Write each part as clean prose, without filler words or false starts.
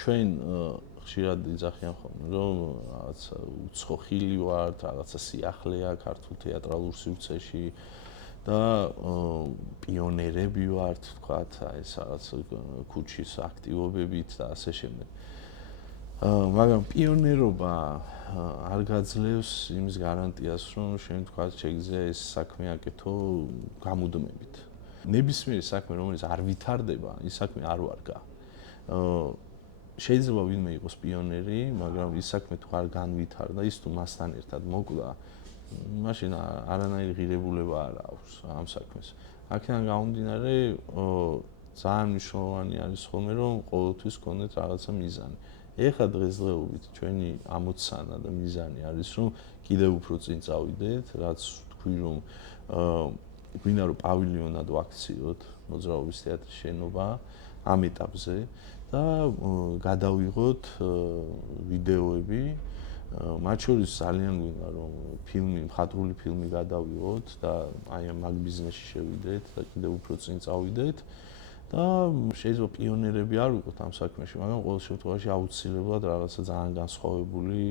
ჩვენ ხშირად იძახიან ხოლმე, რომ რაღაცა უცხო ხილი ვართ, რაღაცა სიახლეა ქართულ თეატრალურ სივრცეში და პიონერები ვართ, თქვათ, ეს რაღაც ქუჩის აქტივობებით და ასე შემდეგ. მაგრამ პიონერობა არ გაძლევს იმის გარანტიას, რომ შენ თქვათ შეგვიძლია ეს საქმე აკეთო გამუდმებით. ნებისმიერი საქმე, რომელიც არ ვითარდება, ის საქმე არ ვარგა. შეიძლება ვინმე იყოს პიონერი, მაგრამ ის საქმე თუ არ განვითარდა, ის თუ მასთან ერთად მოკვდა, მაშინ არანაირი ღირებულება არ აქვს ამ საქმეს. აქედან გამომდინარე, ძალიან მნიშვნელოვანი არის ხოლმე, რომ ყოველთვის გქონდეთ რაღაცა მიზანი. ეხლა დღესდღეობით ჩვენი ამოცანა და მიზანი არის, რომ კიდევ უფრო წინ წავიდეთ, რაც თქვი, რომ გვინდა რომ პავილიონად ვაქციოთ მოძრაობის თეატრის შენობა ამ ეტაპზე და გადავიღოთ ვიდეოები, მათ შორის ძალიან გვინდა რომ მხატვრული ფილმი გადავიღოთ და აი ამ ბიზნესში შევიდეთ და კიდევ უფრო წინ წავიდეთ. და შეიძლება პიონერები არ ვიყოთ ამ საქმეში, მაგრამ ყოველ შემთხვევაში აუცილებლად რაღაცა ძალიან განსხვავებული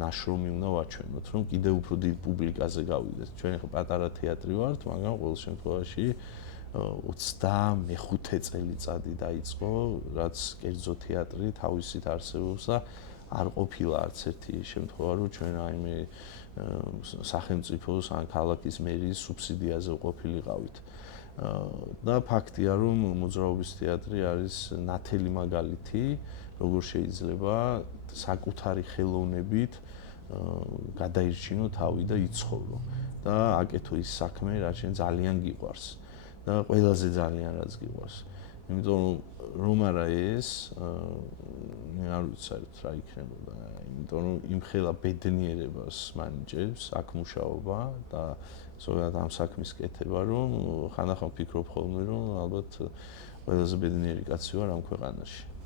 ნაშრომი უნდა ვაჩვენოთ, რომ კიდევ უფრო დიდ პუბლიკაზე გავიდეთ. ჩვენ ახლა პატარა თეატრი ვართ, მაგრამ ყოველ შემთხვევაში 25 წელიწადი დაიწყო, რაც კერძო თეატრი თავისით არსებობს და არ ყოფილა არც ერთი შემთხვევა, რომ ჩვენ აიმე სახელმწიფოს ან ქალაქის მერიის სუბსიდიაზე ყოფილიყავით. და ფაქტია, რომ მოძრაობის თეატრი არის ნათელი მაგალითი, როგორ შეიძლება საკუთარი ხელოვნებით გადაირჩინო თავი და იცხოვრო და აკეთო ის საქმე, რაც შენ ძალიან გიყვარს და ყველაზე ძალიან რაც გიყვარს. იმიტომ რომ არა ეს, მე არ ვიცი რა იქნებოდა, იმიტომ რომ იმხელა ბედნიერებას მანიჭებს აქ მუშაობა და ზოგადად ამ საქმის კეთება, რომ ხანდახან ვფიქრობ ხოლმე, რომ ალბათ ყველაზე ბედნიერი კაცი ვარ ამ ქვეყანაში.